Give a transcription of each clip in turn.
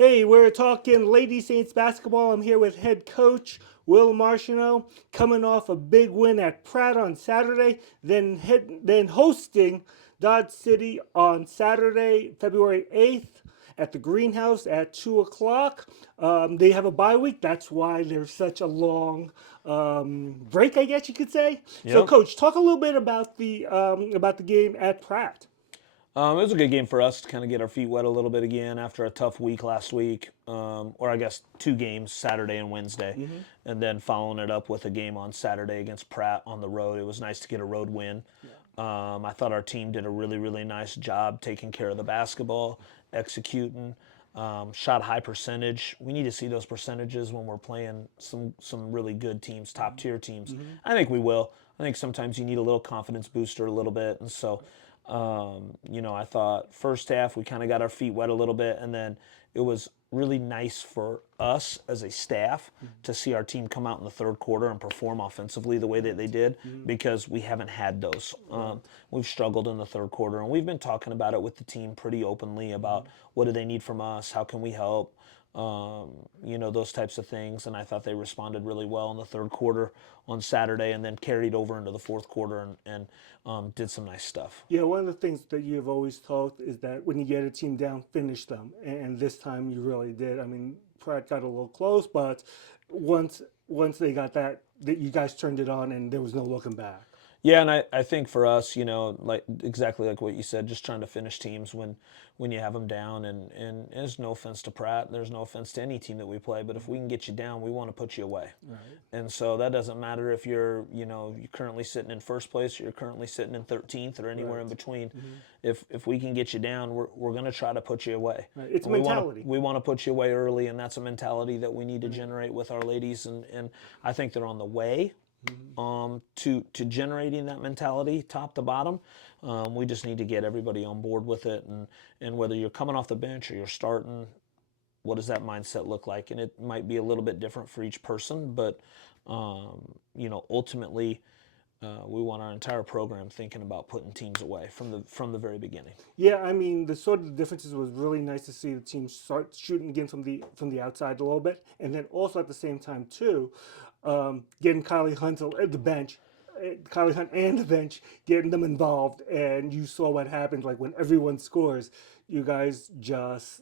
Hey, we're talking Lady Saints basketball. I'm here with head coach Will Marchino, coming off a big win at Pratt on Saturday, then hosting Dodge City on Saturday, February 8th at the Greenhouse at 2 o'clock. They have a bye week. That's why there's such a long break, I guess you could say. So, Yep. Coach, talk a little bit about the game at Pratt. It was a good game for us to kind of get our feet wet a little bit again after a tough week last week, or I guess two games, Saturday and Wednesday, Mm-hmm. and then following it up with a game on Saturday against Pratt on the road. It was nice to get a road win. Yeah. I thought our team did a really, really nice job taking care of the basketball, executing, shot high percentage. We need to see those percentages when we're playing some really good teams, top tier teams. Mm-hmm. I think we will. I think sometimes you need a little confidence booster a little bit, and so I thought first half we kind of got our feet wet a little bit, and then it was really nice for us as a staff to see our team come out in the third quarter and perform offensively the way that they Right. did Mm-hmm. because we haven't had those. Right. We've struggled in the third quarter, and we've been talking about it with the team pretty openly about what do they need from us, how can we help, those types of things. And I thought they responded really well in the third quarter on Saturday, and then carried over into the fourth quarter and did some nice stuff. Yeah, one of the things that you've always talked is that when you get a team down, finish them. And this time you really did. I mean, Pratt got a little close, but once they got that you guys turned it on and there was no looking back. Yeah, and I think for us, like exactly like what you said, just trying to finish teams when you have them down, and there's no offense to Pratt, there's no offense to any team that we play, but if we can get you down, we want to put you away. Right. And so that doesn't matter if you're currently sitting in first place, or you're currently sitting in 13th, or anywhere in Right. between. Mm-hmm. If we can get you down, we're going to try to put you away. Right. It's a And we want to mentality. we want to put you away early, and that's a mentality that we need to generate with our ladies, and I think they're on the way Mm-hmm. to generating that mentality, top to bottom. We just need to get everybody on board with it, and whether you're coming off the bench or you're starting, what does that mindset look like? And it might be a little bit different for each person, but ultimately, we want our entire program thinking about putting teams away from the very beginning. Yeah, I mean the sort of differences was really nice to see the team start shooting again from the outside a little bit, and then also at the same time too, getting Kylie Hunt at the bench, Kylie Hunt and the bench, getting them involved, and you saw what happens. Like when everyone scores, you guys just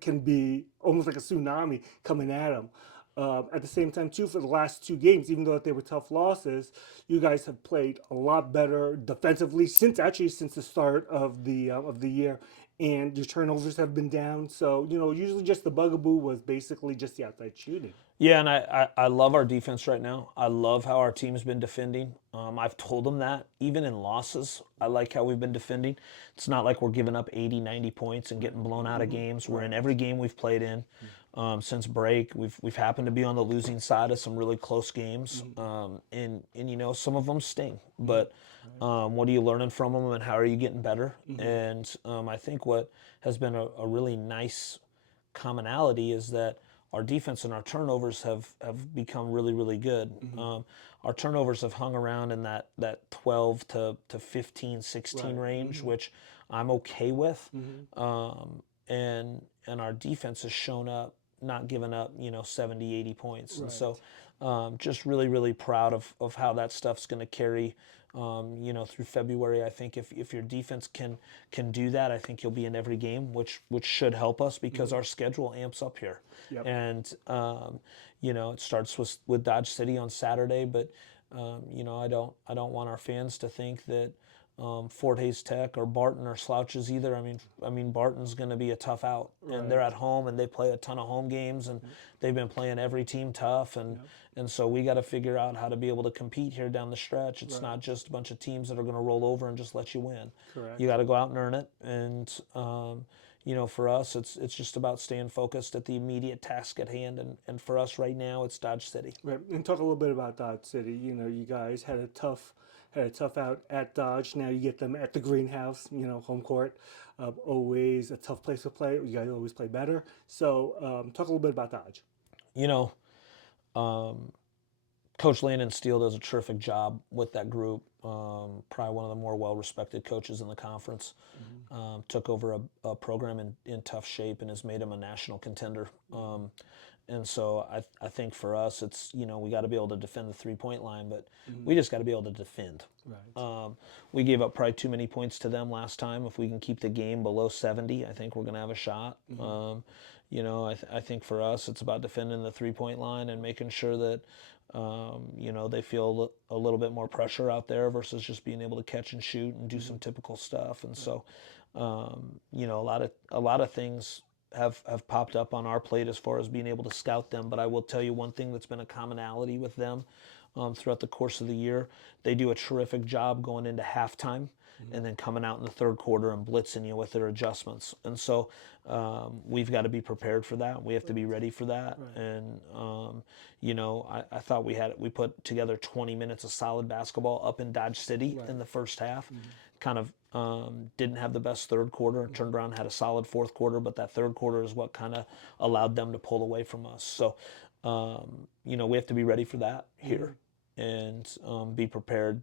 can be almost like a tsunami coming at them. At the same time, too, for the last two games, even though they were tough losses, you guys have played a lot better defensively since the start of the year, and your turnovers have been down. So usually just the bugaboo was basically just the outside shooting. Yeah, and I love our defense right now. I love how our team's been defending. I've told them that even in losses, I like how we've been defending. It's not like we're giving up 80, 90 points and getting blown out of Mm-hmm. games. We're in Right. every game we've played in since break. We've happened to be on the losing side of some really close games, Mm-hmm. and some of them sting. Mm-hmm. But Right. what are you learning from them, and how are you getting better? Mm-hmm. And I think what has been a really nice commonality is that our defense and our turnovers have become really, really good. Mm-hmm. Our turnovers have hung around in that 12 to 15, 16 Right. range, Mm-hmm. which I'm okay with. Mm-hmm. And our defense has shown up, not giving up, 70, 80 points. And Right. so just really, really proud of how that stuff's going to carry, through February. I think if your defense can do that, I think you'll be in every game, which should help us because Mm-hmm. our schedule amps up here. Yep. And it starts with Dodge City on Saturday, but I don't want our fans to think that Fort Hays Tech or Barton are slouches either. I mean Barton's going to be a tough out, and they're Right. at home and they play a ton of home games, and Yep. they've been playing every team tough, and Yep. and so we got to figure out how to be able to compete here down the stretch. It's not Right. just a bunch of teams that are going to roll over and just let you win. You Correct. got to go out and earn it, and for us, it's just about staying focused at the immediate task at hand, and for us right now, it's Dodge City. Right. And talk a little bit about Dodge City. You guys had a tough out at Dodge. Now you get them at the Greenhouse. Home court. Always a tough place to play. You guys always play better. So talk a little bit about Dodge. You know, Coach Landon Steele does a terrific job with that group. Probably one of the more well-respected coaches in the conference. Took over a program in tough shape and has made him a national contender. And so I think for us, it's, we got to be able to defend the 3-point line, but we just got to be able to defend. Right. We gave up probably too many points to them last time. If we can keep the game below 70, I think we're going to have a shot. I think for us, it's about defending the 3-point line and making sure that, they feel a little bit more pressure out there versus just being able to catch and shoot and do some typical stuff. And so, a lot of things have popped up on our plate as far as being able to scout them. But I will tell you one thing that's been a commonality with them throughout the course of the year. They do a terrific job going into halftime and then coming out in the third quarter and blitzing you with their adjustments. And so we've got to be prepared for that. We have to be ready for that. Right. And I thought we put together 20 minutes of solid basketball up in Dodge City in the first half. Kind of didn't have the best third quarter. Turned around, had a solid fourth quarter, but that third quarter is what kind of allowed them to pull away from us. So we have to be ready for that here and be prepared,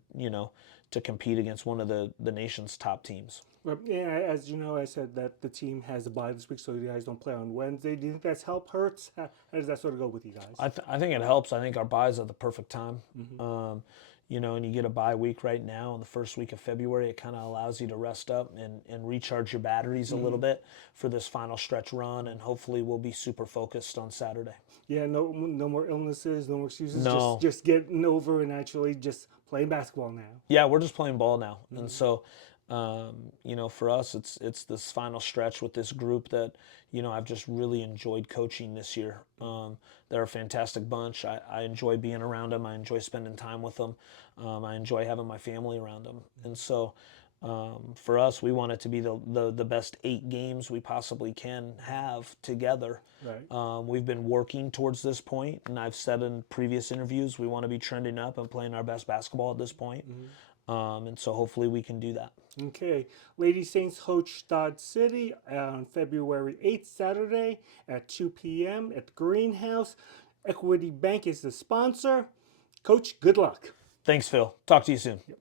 to compete against one of the nation's top teams. Well, yeah, as you know, I said that the team has a bye this week, so you guys don't play on Wednesday. Do you think that's hurts? How does that sort of go with you guys? I think it helps. I think our buys at the perfect time. And you get a bye week right now in the first week of February. It kind of allows you to rest up and recharge your batteries a little bit for this final stretch run, and hopefully we'll be super focused on Saturday. Yeah, no more illnesses, no more excuses. No. Just getting over and actually just playing basketball now. Yeah, we're just playing ball now, and so for us, it's this final stretch with this group that I've just really enjoyed coaching this year. They're a fantastic bunch. I enjoy being around them. I enjoy spending time with them. I enjoy having my family around them, and so. For us, we want it to be the best 8 games we possibly can have together. Right. We've been working towards this point, and I've said in previous interviews we want to be trending up and playing our best basketball at this point. And so hopefully we can do that. Okay. Lady Saints host Dodge City on February 8th, Saturday at 2 p.m. at the Greenhouse. Equity Bank is the sponsor. Coach, good luck. Thanks, Phil. Talk to you soon. Yep.